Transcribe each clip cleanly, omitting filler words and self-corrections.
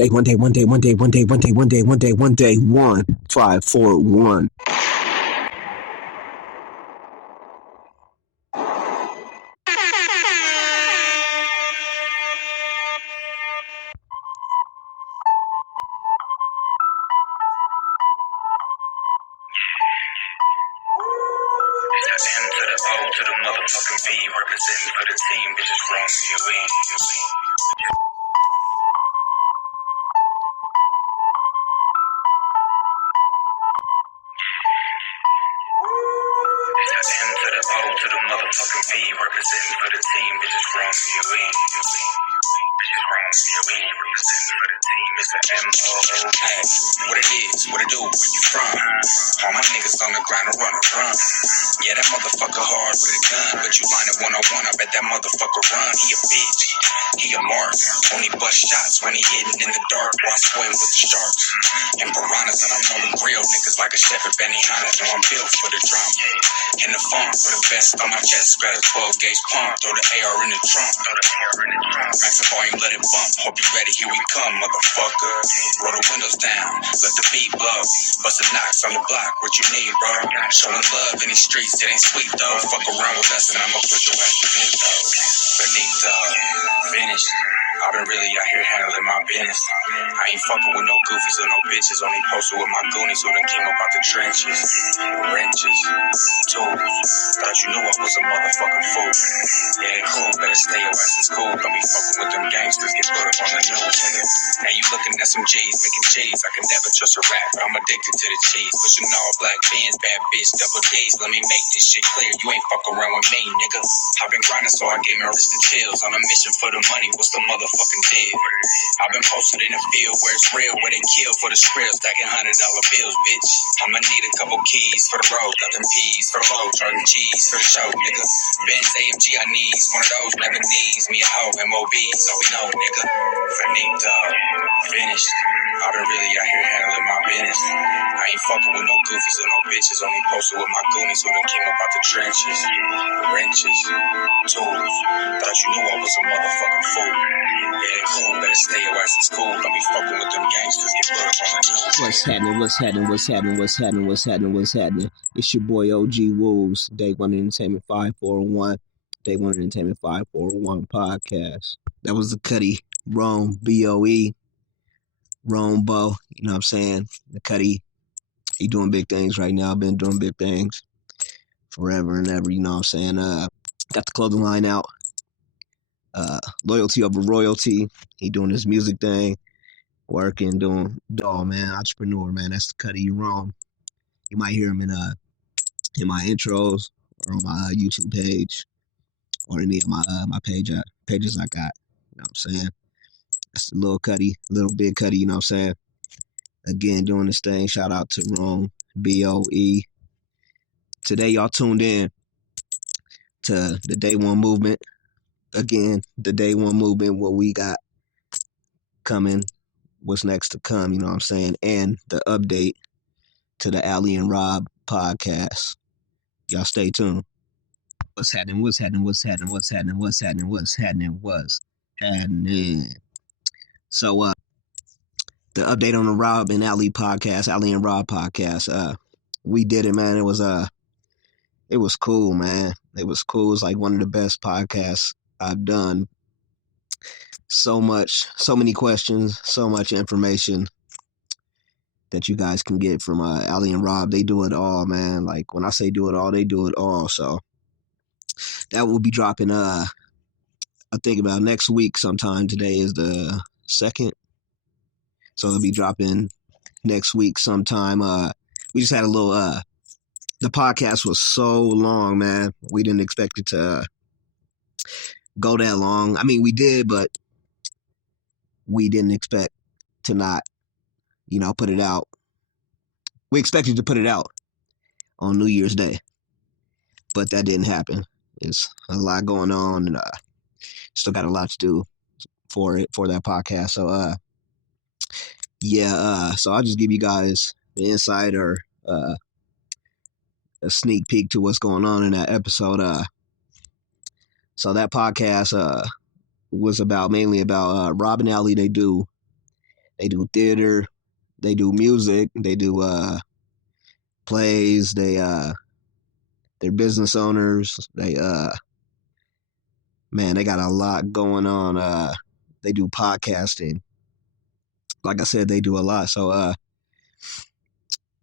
DayOne541. It's the M to the O to the motherfucking B, representing for the team, bitches from COE. It's the M to the O to the motherfucking B, representing for the team, bitches from COE. Bitches from COE, representing for the team. It's the M-O-O-K. What it is, what it do, where you from? All my niggas on the ground to run. Yeah, that motherfucker hard with a gun, but you line it one-on-one, I bet that motherfucker run. He a bitch, he a mark. Only bust shots when he hidden in the dark, while I swim with the sharks and piranhas, and I'm rolling real niggas like a chef at Benihana. Know I'm built for the drama. In the funk, with a vest on my chest, grab a 12 gauge pump, throw the AR in the trunk. Max the volume, let it bump. Hope you ready, here we come, motherfucker. Roll the windows down, let the beat blow. Bustin' knocks on the block, what you need, bro? Showing love in these streets, it ain't sweet though. Fuck around with us and I'ma put your ass Benito, finished. I've been really out here handling my business. I ain't fucking with no goofies or no bitches. Only posted with my goonies who done came up out the trenches. Wrenches, tools. Thought you knew I was a motherfucking fool. Yeah, cool, better stay your ass is cool. Don't be fucking with them gangsters, get put up on the news, nigga. Now you looking at some G's, making cheese. I can never trust a rap, I'm addicted to the cheese. Pushing all black Benz, bad bitch, double D's. Let me make this shit clear, you ain't fucking around with me, nigga. I've been grinding so I gave my wrist the chills. On a mission for the money, what's the motherfucking deal? I've been posted in the field where it's real, where they kill for the skrill, stacking $100 bills, bitch. I'ma need a couple keys for the road, got them P's for the road, charging cheese for the show, nigga. Benz AMG, I need one of those, never needs me a hoe, MOB, so we know, nigga. Finito, finished. I've been really out here handling my business. I ain't fucking with no goofies or no bitches, only posted with my goonies who done came up out the trenches. Wrenches, tools. Thought you knew I was a motherfucking fool. Yeah, cool, better stay your ass is cool. Don't be fucking with them gangsters, get put up on the news. What's happening? It's your boy OG Wolves, DayOneEntertainment 541, DayOneEntertainment 541 podcast. That was the Cuddy Rome BOE. Rome Bo, you know what I'm saying? The Cuddy, he doing big things right now. Been doing big things forever and ever, you know what I'm saying? Got the clothing line out. Loyalty over royalty. He doing his music thing, working, doing all, man. Entrepreneur, man. That's the Cuddy Rome. You might hear him in my intros or on my YouTube page or any of my pages I got. You know what I'm saying? That's the little Cuddy, little big Cuddy, you know what I'm saying? Again, doing this thing. Shout out to Rome, BOE. Today, y'all tuned in to the Day One movement. Again, the Day One movement, what we got coming, what's next to come, you know what I'm saying? And the update to the Allie and Rob podcast. Y'all stay tuned. What's happening? So, the update on the Rob and Allie podcast, Allie and Rob podcast. We did it, man. It was cool, man. It was cool. It's like one of the best podcasts I've done. So many questions, so much information that you guys can get from Allie and Rob. They do it all, man. Like when I say do it all, they do it all. So that will be dropping. I think about next week sometime. Today is the 2nd. So it'll be dropping next week sometime. We just had a little, the podcast was so long, man. We didn't expect it to go that long. I mean, we did, but we didn't expect to not, put it out. We expected to put it out on New Year's Day, but that didn't happen. There's a lot going on, and still got a lot to do for that podcast. So, so I'll just give you guys an insight or a sneak peek to what's going on in that episode. So that podcast was mainly about Rob and Allie. They do They do theater. They do music. They do plays. They're business owners. Man, they got a lot going on. They do podcasting. Like I said, they do a lot. So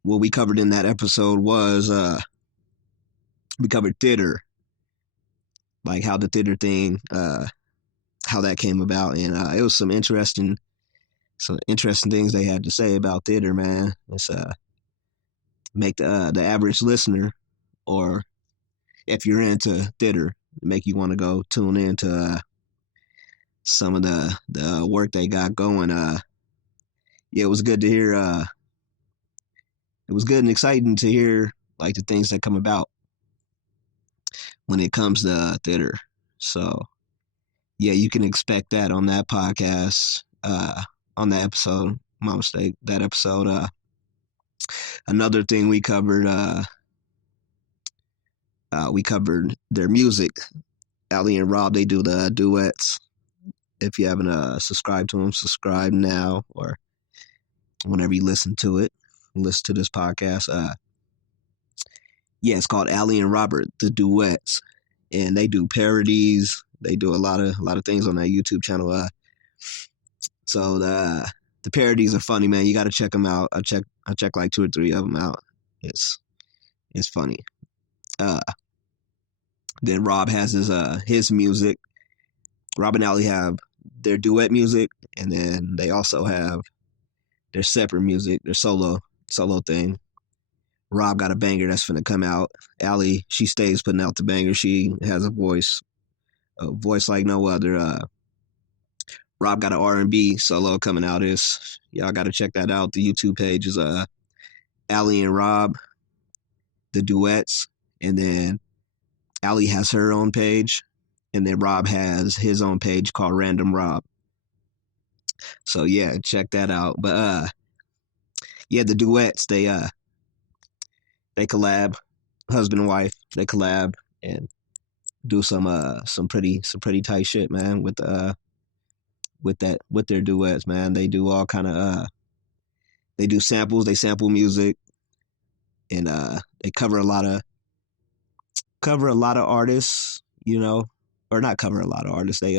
what we covered in that episode was we covered theater, like how the theater thing, how that came about, and it was some interesting things they had to say about theater, man. It's make the average listener, or if you're into theater, make you want to go tune into some of the work they got going. Yeah, it was good to hear. It was good and exciting to hear like the things that come about when it comes to theater. So yeah, you can expect that on that podcast, on that episode. My mistake. That episode. Another thing we covered their music. Allie and Rob, they do the duets. If you haven't subscribed to them, subscribe now or whenever you listen to this podcast. Yeah, it's called Allie and Robert, the duets, and they do parodies. They do a lot of things on that YouTube channel. So the parodies are funny, man. You got to check them out. I check like 2 or 3 of them out. It's funny. Then Rob has his music. Rob and Allie have their duet music, and then they also have their separate music, their solo thing. Rob got a banger that's finna come out. Allie, she stays putting out the banger. She has a voice like no other. Rob got an R&B solo coming out. Y'all got to check that out. The YouTube page is Allie and Rob, the duets, and then Allie has her own page, and then Rob has his own page called Random Rob. So yeah, check that out. But yeah, the duets, they collab, husband and wife, they collab and do some pretty tight shit, man, with their duets, man. They do all kind of they do samples, they sample music, and they cover a lot of artists, you know, or not cover a lot of artists. They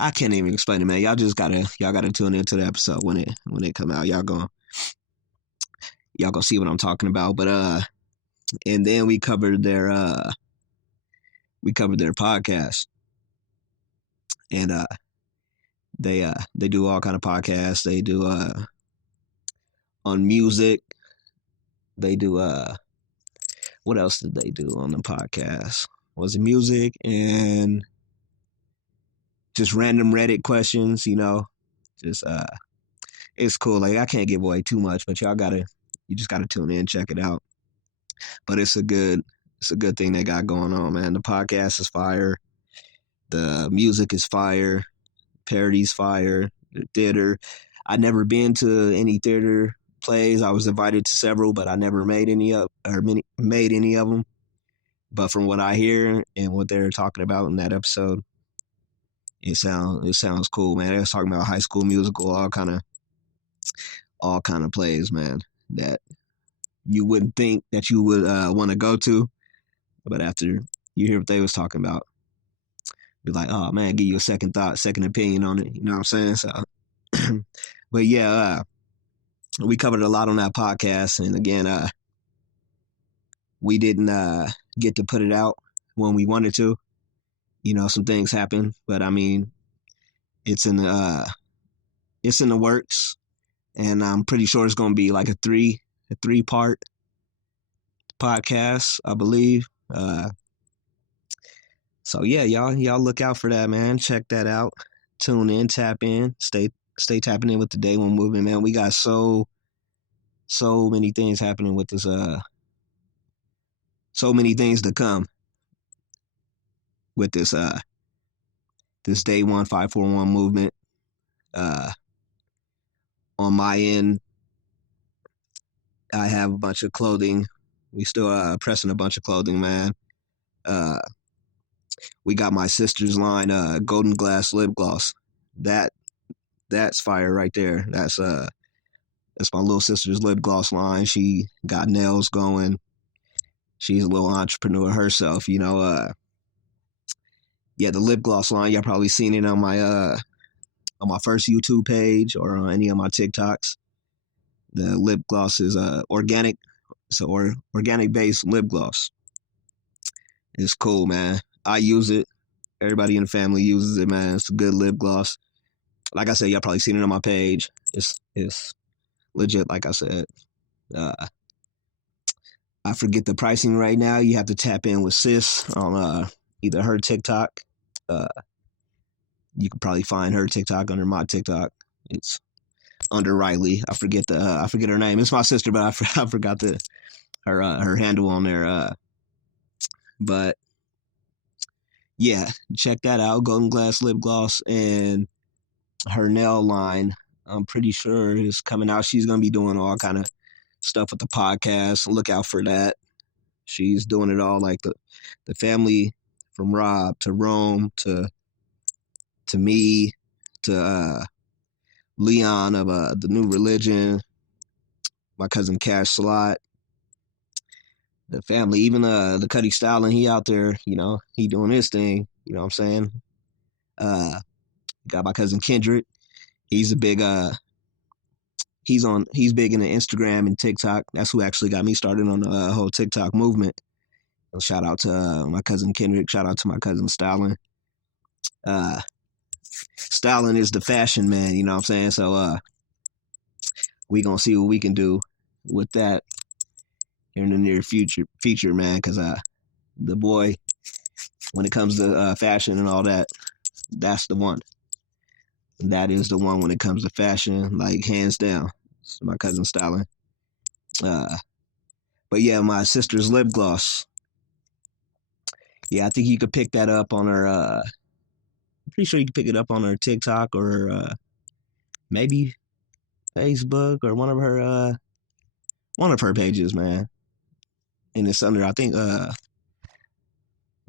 I can't even explain it, man. Y'all gotta tune into the episode when it come out. Y'all gonna see what I'm talking about. But and then we covered their podcast, and they do all kind of podcasts. They do on music. They do what else did they do on the podcast? Was it music and just random Reddit questions, you know? Just it's cool. Like I can't give away too much, but you just gotta tune in, check it out. But it's a good thing they got going on, man. The podcast is fire. The music is fire. Parodies fire. The theater. I'd never been to any theater plays. I was invited to several, but I never made any of them. But from what I hear and what they're talking about in that episode, it sounds cool, man. They was talking about High School Musical, all kind of plays, man, that you wouldn't think that you would want to go to, but after you hear what they was talking about, be like, oh man, give you a second thought, second opinion on it. You know what I'm saying? So, but yeah, we covered a lot on that podcast, and again, we didn't get to put it out when we wanted to. You know, some things happen, but I mean, it's in the works, and I'm pretty sure it's going to be like a 3-part podcast, I believe. So yeah, y'all look out for that, man. Check that out. Tune in, tap in, stay tapping in with the Day One movement, man. We got so many things happening with this. So many things to come with this DayOne541 movement. On my end, I have a bunch of clothing. We still pressing a bunch of clothing, man. We got my sister's line, Golden Glass lip gloss. That That's fire right there. That's my little sister's lip gloss line. She got nails going. She's a little entrepreneur herself, you know. Yeah, the lip gloss line, y'all probably seen it on my first YouTube page or on any of my TikToks. The lip gloss is organic. It's an organic based lip gloss. It's cool, man. I use it. Everybody in the family uses it, man. It's a good lip gloss. Like I said, y'all probably seen it on my page. It's legit, like I said. I forget the pricing right now. You have to tap in with sis on either her TikTok. You can probably find her TikTok under my TikTok. It's under Riley. I forget her name. It's my sister, but I forgot her handle on there. But yeah, check that out. Golden Glass lip gloss and her nail line. I'm pretty sure is coming out. She's gonna be doing all kind of stuff with the podcast. Look out for that. She's doing it all, like the family from Rob to Rome to me to Leon of the New Religion, my cousin Cash Slot, the family, even the Cuddy Styling, he out there, you know, he doing his thing, you know what I'm saying? Got my cousin Kendrick. He's a big he's big into Instagram and TikTok. That's who actually got me started on the whole TikTok movement. So shout out to my cousin Kendrick. Shout out to my cousin Styling. Styling is the fashion man, you know what I'm saying? So we gonna see what we can do with that in the near future, man. Because the boy, when it comes to fashion and all that, that's the one. That is the one when it comes to fashion, like hands down. It's my cousin Styling. But yeah, my sister's lip gloss. Yeah, I think you could pick that up on her. I'm pretty sure you can pick it up on her TikTok or maybe Facebook or one of her pages, man. And it's under, I think, Kayla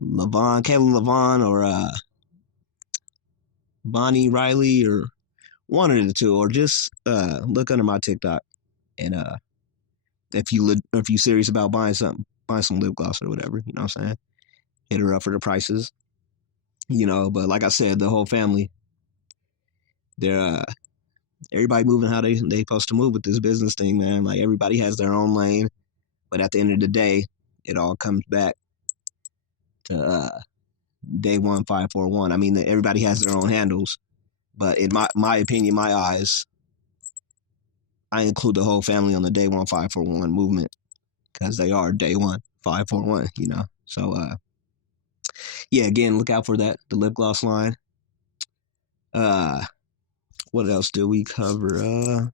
Levon or Bonnie Riley or one of the two, or just look under my TikTok and if you serious about buying some lip gloss or whatever, you know what I'm saying, hit her up for the prices, you know. But like I said, the whole family, they're everybody moving how they supposed to move with this business thing, man. Like everybody has their own lane, but at the end of the day, it all comes back to DayOne541. I mean, everybody has their own handles, but in my opinion, my eyes, I include the whole family on the DayOne541 movement because they are DayOne541, you know. So yeah, again, look out for that, the lip gloss line. What else did we cover?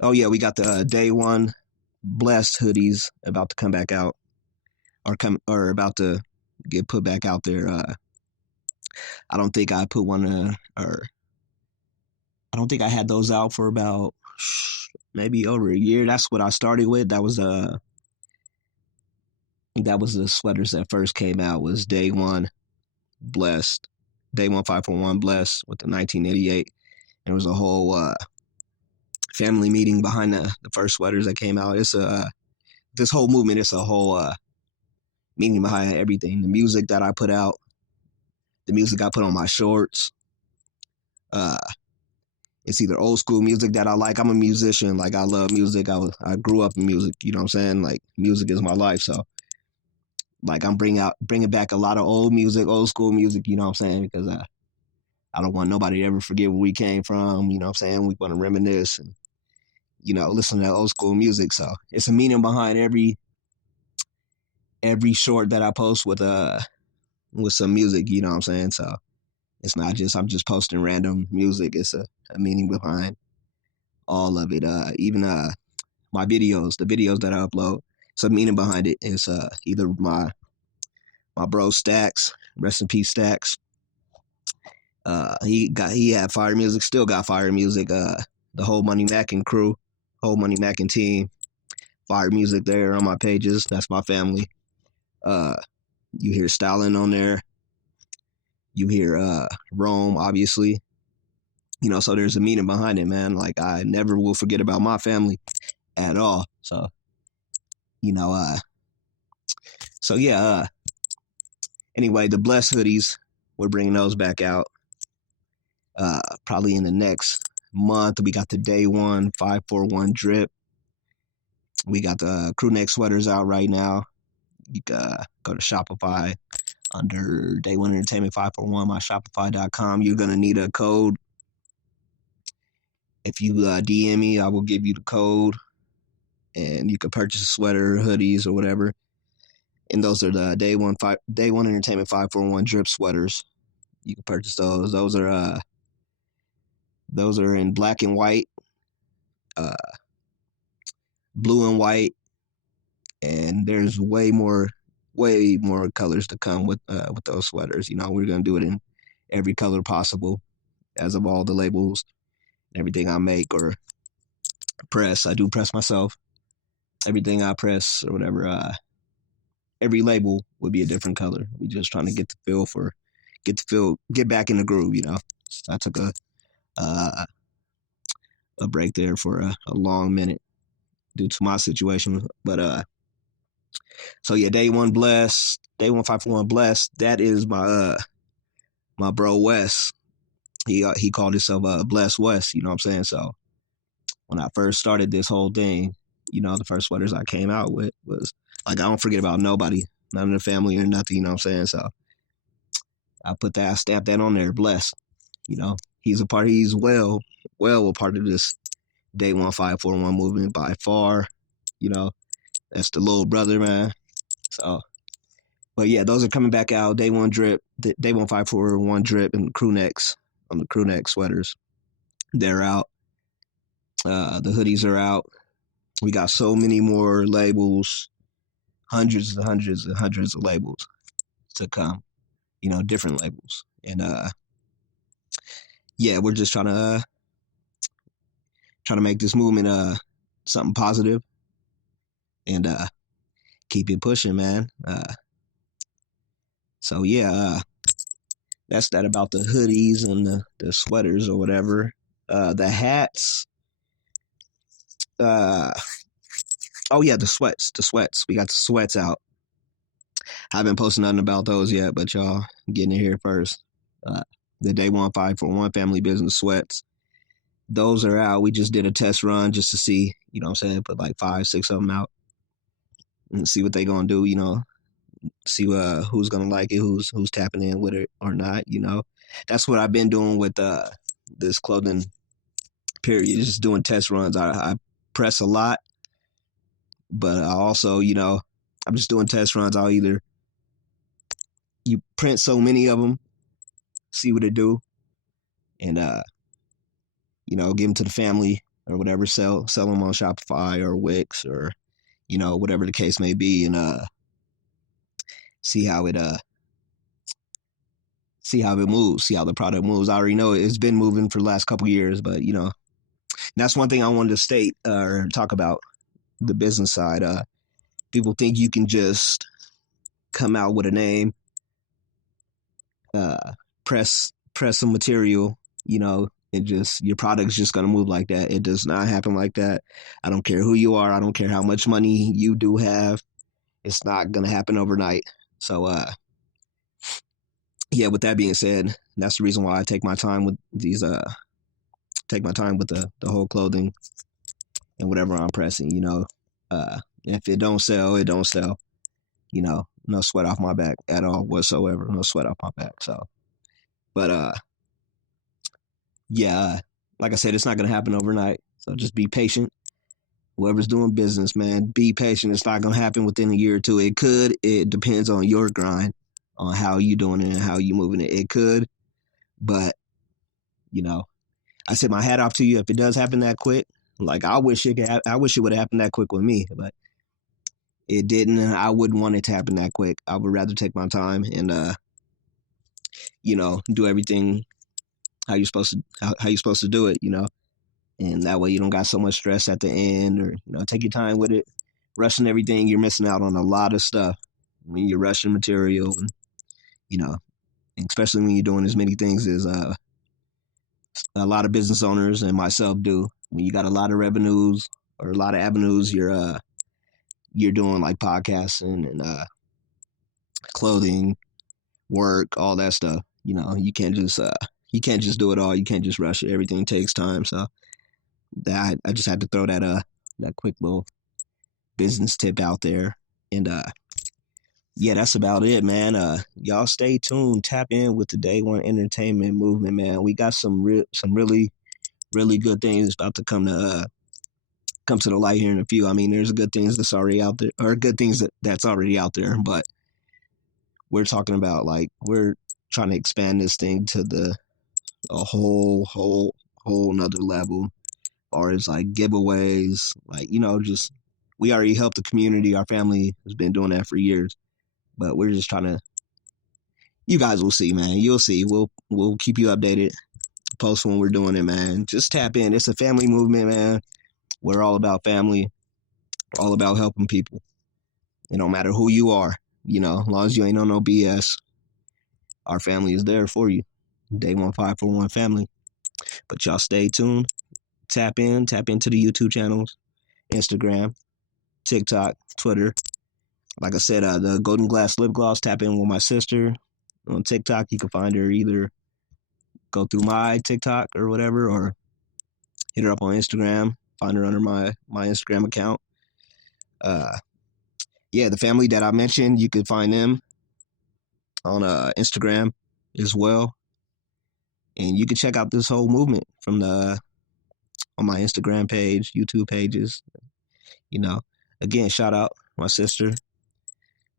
Oh yeah, we got the Day One Blessed hoodies about to come back out, or about to get put back out there. I don't think I put one or I don't think I had those out for about maybe over a year. That's what I started with. That was the sweaters that first came out, was Day One Blessed, DayOne541 Blessed with the 1988. There was a whole family meeting behind the first sweaters that came out. It's this whole movement. It's a whole meaning behind everything. The music that I put out, the music I put on my shorts. It's either old school music that I like. I'm a musician. Like, I love music. I grew up in music. You know what I'm saying? Like, music is my life. So, like, I'm bringing back a lot of old music, old school music. You know what I'm saying? Because I don't want nobody to ever forget where we came from. You know what I'm saying? We want to reminisce and, you know, listen to that old school music. So it's a meaning behind every short that I post with some music. You know what I'm saying? So it's not just I'm just posting random music. It's a meaning behind all of it. Even my videos, the videos that I upload, it's a meaning behind it. It's either my bro Stacks, rest in peace Stacks. He had fire music, still got fire music. The whole Money Mackin crew, whole Money Mackin team, fire music there on my pages. That's my family. You hear Styling on there. You hear Rome, obviously. So there's a meaning behind it, man. Like, I never will forget about my family at all. So, you know, uh, yeah. Anyway, the Bless hoodies, we're bringing those back out. Probably in the next month. We got the DayOne541 drip. We got the crew neck sweaters out right now. You can go to Shopify under DayOneEntertainment 541, myshopify.com. You're going to need a code. If you DM me, I will give you the code, and you can purchase a sweater, hoodies, or whatever. And those are the Day One Entertainment 541 drip sweaters. You can purchase those. Those are in black and white, blue and white, and there's way more colors to come with those sweaters. We're gonna do it in every color possible, as of all the labels, everything I make or press. I do press myself. Everything I press or whatever, every label would be a different color. We just trying to get back in the groove. So I took a break there for a long minute due to my situation, but so yeah, Day1 541 Blessed. That is my bro Wes. He called himself Bless West. You know what I'm saying? So when I first started this whole thing, the first sweaters I came out with was like, I don't forget about nobody, none of the family or nothing. You know what I'm saying? So I stamped that on there, Bless. He's well a part of this Day1 541 movement by far. That's the little brother, man. So, but yeah, those are coming back out. Day1 541 drip and crew necks on the crew neck sweaters. They're out. The hoodies are out. We got so many more labels, hundreds and hundreds and hundreds of labels to come. Different labels, and yeah, we're just trying to make this movement something positive and keep it pushing, man. So yeah, that's that about the hoodies and the sweaters or whatever. The hats. Oh yeah, the sweats. We got the sweats out. I haven't posted nothing about those yet, but y'all getting it here first. The Day1 541 family business sweats. Those are out. We just did a test run just to see, what I'm saying, put like 5-6 of them out and see what they gonna do, see who's gonna like it, who's tapping in with it or not. That's what I've been doing with this clothing period, just doing test runs. I press a lot, but I also, I'm just doing test runs. I'll either you print so many of them, see what it do, and give them to the family or whatever, sell them on Shopify or Wix or whatever the case may be, and see how it moves, see how the product moves. I already know it's been moving for the last couple of years, but that's one thing I wanted to state or talk about the business side. People think you can just come out with a name, press some material, and just your product's just gonna move like that. It does not happen like that. I don't care who you are. I don't care how much money you do have. It's not gonna happen overnight. So yeah, with that being said, that's the reason why I take my time with these take my time with the whole clothing and whatever I'm pressing. If it don't sell, it don't sell. No sweat off my back at all whatsoever. No sweat off my back. So, but yeah, like I said, it's not gonna happen overnight. So just be patient. Whoever's doing business, man, be patient. It's not gonna happen within a year or two. It could. It depends on your grind, on how you doing it and how you moving it. It could, but I said my hat off to you if it does happen that quick. Like I wish it would have happened that quick with me, but it didn't, and I wouldn't want it to happen that quick. I would rather take my time and do everything how you're supposed to do it, and that way you don't got so much stress at the end, or take your time with it. Rushing everything, you're missing out on a lot of stuff when you're rushing material, and especially when you're doing as many things as a lot of business owners and myself do. When you got a lot of revenues or a lot of avenues, you're doing like podcasting and clothing, work, all that stuff. You can't just do it all. You can't just rush it. Everything takes time. So that I just had to throw that quick little business tip out there. And yeah, that's about it, man. Y'all stay tuned. Tap in with the Day One Entertainment movement, man. We got some really, really good things about to come to the light here in a few. I mean, there's good things that's already out there, or good things that's already out there, but we're talking about, like, we're trying to expand this thing to a whole nother level, or as like giveaways, like, just we already helped the community. Our family has been doing that for years, but we're just trying to. You guys will see, man. You'll see. We'll keep you updated. Post when we're doing it, man. Just tap in. It's a family movement, man. We're all about family, all about helping people. It don't matter who you are, as long as you ain't on no BS. Our family is there for you. DayOne541 family. But y'all stay tuned. Tap into the YouTube channels, Instagram, TikTok, Twitter. Like I said, the Golden Glass Lip Gloss, tap in with my sister on TikTok. You can find her, either go through my TikTok or whatever, or hit her up on Instagram. Find her under my Instagram account. Yeah, the family that I mentioned, you can find them on Instagram as well. And you can check out this whole movement from on my Instagram page, YouTube pages. Again, shout out my sister.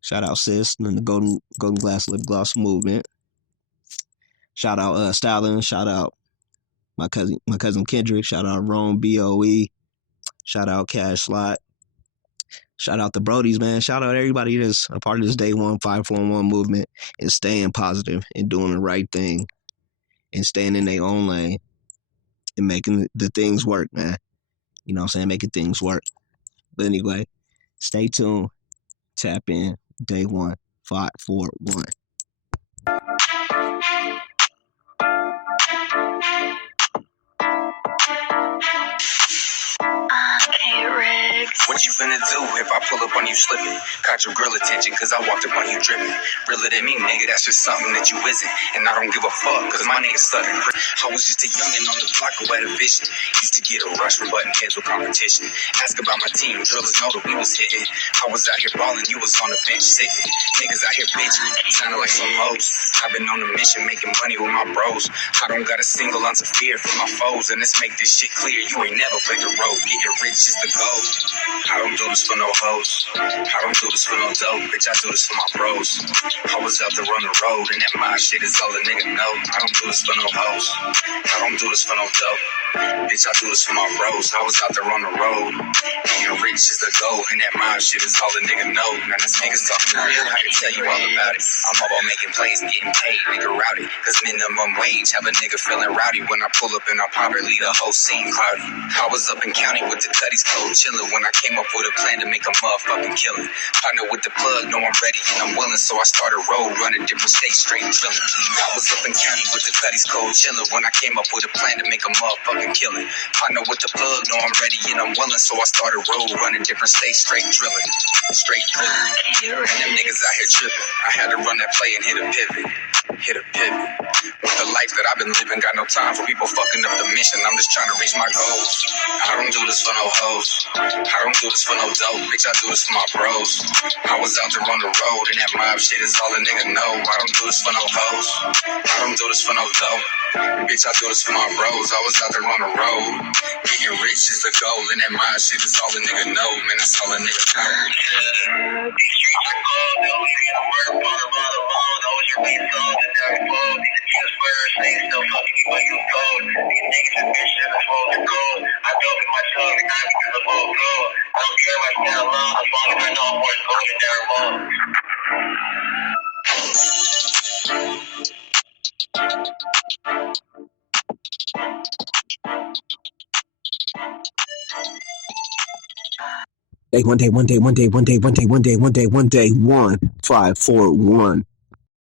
Shout out sis and the Golden Glass Lip Gloss movement. Shout out Styling. Shout out my cousin Kendrick. Shout out Rome BOE. Shout out Cash Slot. Shout out the Brodies, man. Shout out everybody that's a part of this DayOne541 movement and staying positive and doing the right thing and staying in their own lane and making the things work, man. You know what I'm saying? Making things work. But anyway, stay tuned. Tap in. DayOne541. What you finna do if I pull up on you slipping? Caught your girl attention cause I walked up on you dripping. Realer than me, nigga, that's just something that you isn't. And I don't give a fuck cause my nigga's stuck. I was just a youngin' on the block who had a vision. Used to get a rush from button heads with competition. Ask about my team, drillers know that we was hitting. I was out here ballin', you was on the bench sitting. Niggas out here bitching, sounding like some hoes. I've been on a mission making money with my bros. I don't got a single ounce of fear for my foes. And let's make this shit clear, you ain't never played the road. Getting rich is the goal. I don't do this for no hoes. I don't do this for no dope. Bitch, I do this for my bros. I was out there on the road, and that my shit is all a nigga know. I don't do this for no hoes. I don't do this for no dope. Bitch, I do this for my bros. I was out there on the road. Getting rich is the goal, and that my shit is all a nigga know. Man, this nigga's talking real. I can tell you all about it. I'm all about making plays and getting paid, nigga rowdy. Cause minimum wage have a nigga feeling rowdy. When I pull up in our poverty, leave the whole scene cloudy. I was up in county with the Cuddies cold chillin'. When I came up with a plan to make a motherfucking killing. Partner with the plug, know I'm ready and I'm willing. So I started road running different states, straight drilling. I was up in county with the Cuddies cold chillin'. When I came up with a plan to make a motherfucking killing. Partner with the plug, know I'm ready and I'm willing. So I started road running different states, straight drilling. Straight drilling. And them niggas out here tripping. I had to run that play and hit a pivot. With the life that I've been living, got no time for people fucking up the mission. I'm just trying to reach my goals. I don't do this for no hoes. I don't do this for no dope. Bitch, I do this for my bros. I was out there on the road, and that mob shit is all a nigga know. I don't do this for no hoes. I don't do this for no dope. Bitch, I do this for my bros. I was out there on the road. Getting rich is the goal, and that mob shit is all a nigga know. Man, that's all a nigga know. These streets are cold, they'll leave you to work, those your beat songs and they're exposed. These accused words, they still fucking you when you gold. These niggas and bitches are supposed to go. I dope in my tongue, and not because of all gold. I don't care if I stand alone, as long as I know I'm worth gold and they're alone. One day, 1, 5, 4, 1.